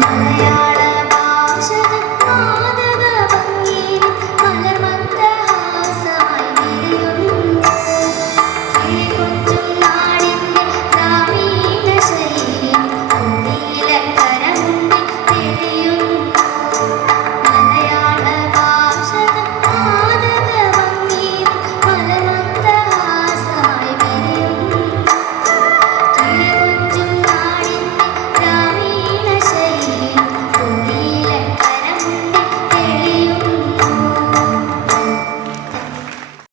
Maya.